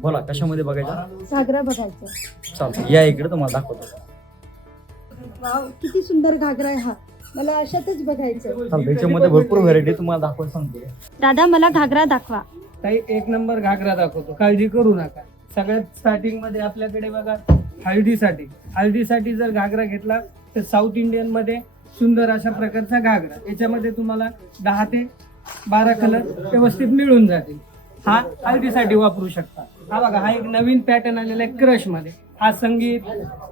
बोला कशामध्ये बघायचं? घागरा बघायचा. चालतं, या इकडे तुम्हाला दाखवतो. वाव, किती सुंदर घागरा आहे हा. मला अशातच बघायचं. चालतं, याच्यामध्ये भरपूर व्हरायटी तुम्हाला दाखवून सांगतो. दादा मला घागरा दाखवा. काही एक नंबर घागरा दाखवतो, काळजी करू नका. सगळ्यात स्टार्टिंग मध्ये आपल्याकडे बघा हळदीसाठी जर घागरा घेतला तर साऊथ इंडियन मध्ये सुंदर अशा प्रकारचा घागरा. याच्यामध्ये तुम्हाला 10 ते 12 कलर व्यवस्थित मिळून जातील. हा हळदीसाठी वापरू शकता. हा बघा, हा एक नवीन पॅटर्न आलेला आहे क्रश मध्ये. हा संगीत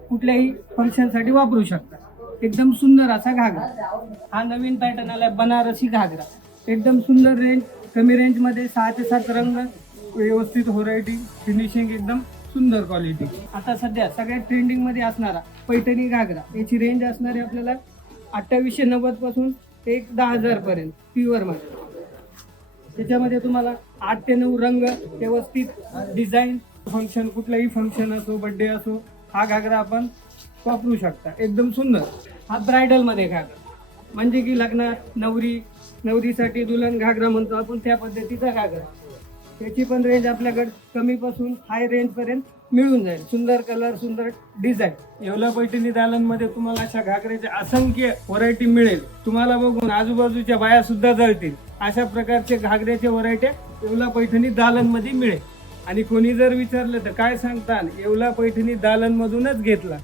कुठल्याही फंक्शन साठी वापरू शकता. एकदम सुंदर असा घागरा. हा नवीन पॅटर्न आलाय बनारसी घागरा. एकदम सुंदर रेंज, कमी रेंज मध्ये 6 ते 7 रंग, व्यवस्थित व्हरायटी, फिनिशिंग एकदम सुंदर क्वालिटी. आता सध्या सगळ्यात ट्रेंडिंग मध्ये असणारा पैठणी घागरा. याची रेंज असणार आहे आपल्याला 2890 पासून ते 10,000 पर्यंत प्युअर मध्ये. त्याच्यामध्ये तुम्हाला 8 ते 9 रंग, व्यवस्थित डिझाईन, फंक्शन कुठलाही फंक्शन असो, बर्थडे असो, हा घागरा आपण वापरू शकता. एकदम सुंदर. हा ब्रायडल मध्ये घागरा, म्हणजे की लग्नात नवरीसाठी दुल्हन घागरा म्हणतो आपण, त्या पद्धतीचा घागरा. त्याची पण रेंज आपल्याकडे कमी पासून हाय रेंज पर्यंत मिळून जाईल. सुंदर कलर, सुंदर डिझाईन. येवला पैठणी दालनमध्ये तुम्हाला अशा घागऱ्याचे असंख्य व्हरायटी मिळेल. तुम्हाला बघून आजूबाजूच्या बाया सुद्धा जळतील. अशा प्रकारचे घागऱ्याचे व्हरायटी येवला पैठणी दालन मध्ये मिळेल. आणि कोणी जर विचारलं तर काय सांगता, येवला पैठणी दालन मधूनच घेतला.